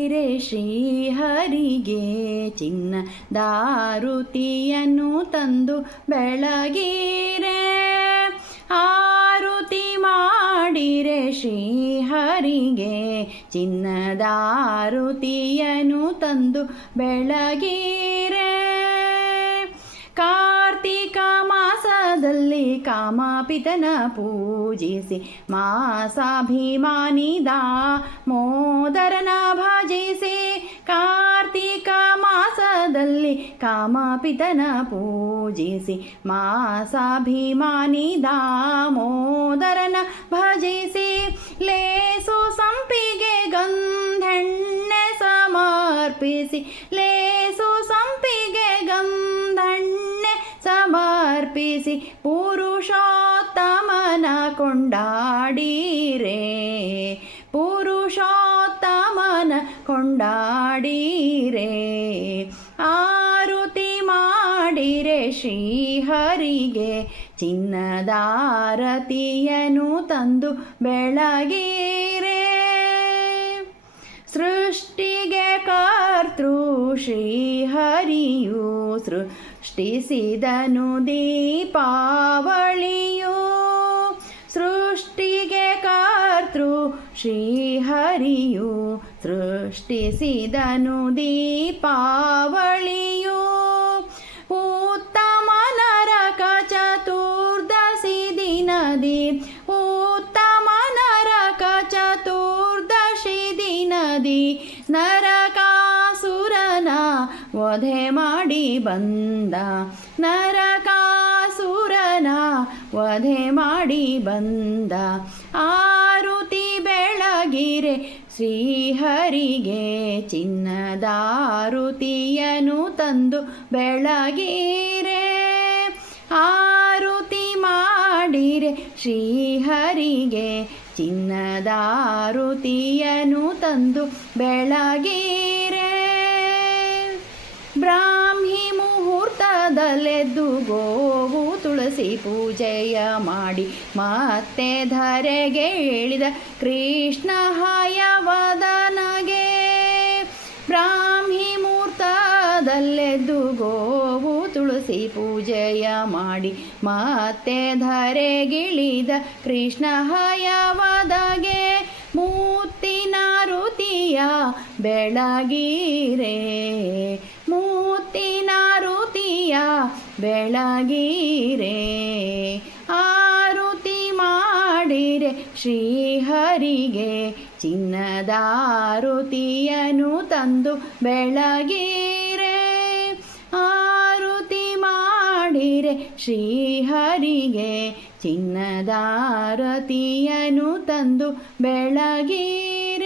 ಮಾಡಿರೆ ಶ್ರೀಹರಿಗೆ ಚಿನ್ನದಾರುತಿಯನ್ನು ತಂದು ಬೆಳಗಿರೆ. ಆರುತಿ ಮಾಡಿರೆ ಶ್ರೀಹರಿಗೆ ಚಿನ್ನದಾರುತಿಯನ್ನು ತಂದು ಬೆಳಗಿರೆ. ಕಾರ್ತಿಕ ಮಾಸದಲ್ಲಿ ಕಾಮಪಿತನ ಪೂಜಿಸಿ ಮಾಸಾಭಿಮಾನಿ ದಾಮೋದರನ ಭಜಿಸಿ. ಕಾರ್ತಿಕ ಮಾಸದಲ್ಲಿ ಕಾಮಪಿತನ ಪೂಜಿಸಿ ಮಾಸಾಭಿಮಾನಿ ದಾಮೋದರನ ಭಜಿಸಿ. ಲೇಸು ಸಂಪಿಗೆ ಗಂಧೆಣ್ಣೆ ಸಮರ್ಪಿಸಿ, ಲೇಸು ಸಂಪಿಗೆ ಗಂಧೆಣ್ಣೆ ಸಮರ್ಪಿಸಿ ಪುರುಷೋತ್ತಮನ ಕೊಂಡಾಡಿರೆ. ಪುರುಷೋತ್ತಮನ ಕೊಂಡಾಡಿರೆ. ಆರುತಿ ಮಾಡಿರೆ ಶ್ರೀಹರಿಗೆ ಚಿನ್ನದಾರತಿಯನ್ನು ತಂದು ಬೆಳಗಿರೆ. ಸೃಷ್ಟಿಗೆ ಕರ್ತೃ ಶ್ರೀಹರಿಯು ಸೃಷ್ಟಿಸಿದನು ದೀಪಾವಳಿಯು. ಸೃಷ್ಟಿಗೆ ಕರ್ತೃ ಶ್ರೀಹರಿಯು ಸೃಷ್ಟಿಸಿದನು ದೀಪಾವಳಿಯು. ಉತ್ತಮ ನರಕ ಚತುರ್ದಶಿ ದಿನದಿ, ಉತ್ತಮ ನರಕ ಚತುರ್ದಶಿ ದಿನದಿ ನರಕಾಸುರನ ವಧೆ ಮಾಡಿ ಬಂದ. ನರಕಾಸುರನ ವಧೆ ಮಾಡಿ ಬಂದ. ಆರುತಿ ಬೆಳಗಿರೆ ಶ್ರೀಹರಿಗೆ ಚಿನ್ನದಾರುತಿಯನ್ನು ತಂದು ಬೆಳಗಿರೆ. ಆರುತಿ ಮಾಡಿರೆ ಶ್ರೀಹರಿಗೆ ಚಿನ್ನದಾರುತಿಯನ್ನು ತಂದು ಬೆಳಗಿರೆ. ಬ್ರಾಹ್ಮಿ ಮುಹೂರ್ತದಲ್ಲೆದ್ದು ಗೋವು ತುಳಸಿ ಪೂಜೆಯ ಮಾಡಿ ಮತ್ತೆ ಧರೆಗೆ ಇಳಿದ ಕೃಷ್ಣ ಹಯವದನಗೆ. ಬ್ರಾಹ್ಮಿ ಮುಹೂರ್ತದಲ್ಲೆದ್ದು ಗೋವು ತುಳಸಿ ಪೂಜೆಯ ಮಾಡಿ ಮತ್ತೆ ಧರೆಗಿಳಿದ ಕೃಷ್ಣ ಹಯವದಗೆ. ಮೂತ್ತಿನ ರುತಿಯ ಬೆಳಗಿರೆ, ಮೂತ್ತಿನ ರುತಿಯ ಬೆಳಗಿರೆ. ಆರುತಿ ಮಾಡಿರೆ ಶ್ರೀಹರಿಗೆ ಚಿನ್ನದಾರುತಿಯನ್ನು ತಂದು ಬೆಳಗಿರೆ. ಆರುತಿ ಮಾಡಿರೆ ಶ್ರೀಹರಿಗೆ ಚಿನ್ನದಾರತಿಯನ್ನು ತಂದು ಬೆಳಗಿರೆ.